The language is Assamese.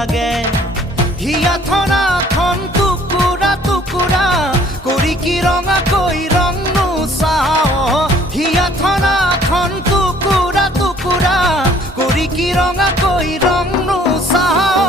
লাগে হিয়া থনা থন টুকুৰা টুকুৰা কৰি কি ৰঙাকৈ ৰং নুচাও হিয়া থনা থন টুকুৰা টুকুৰা কৰি কি ৰঙাকৈ ৰং নুচাও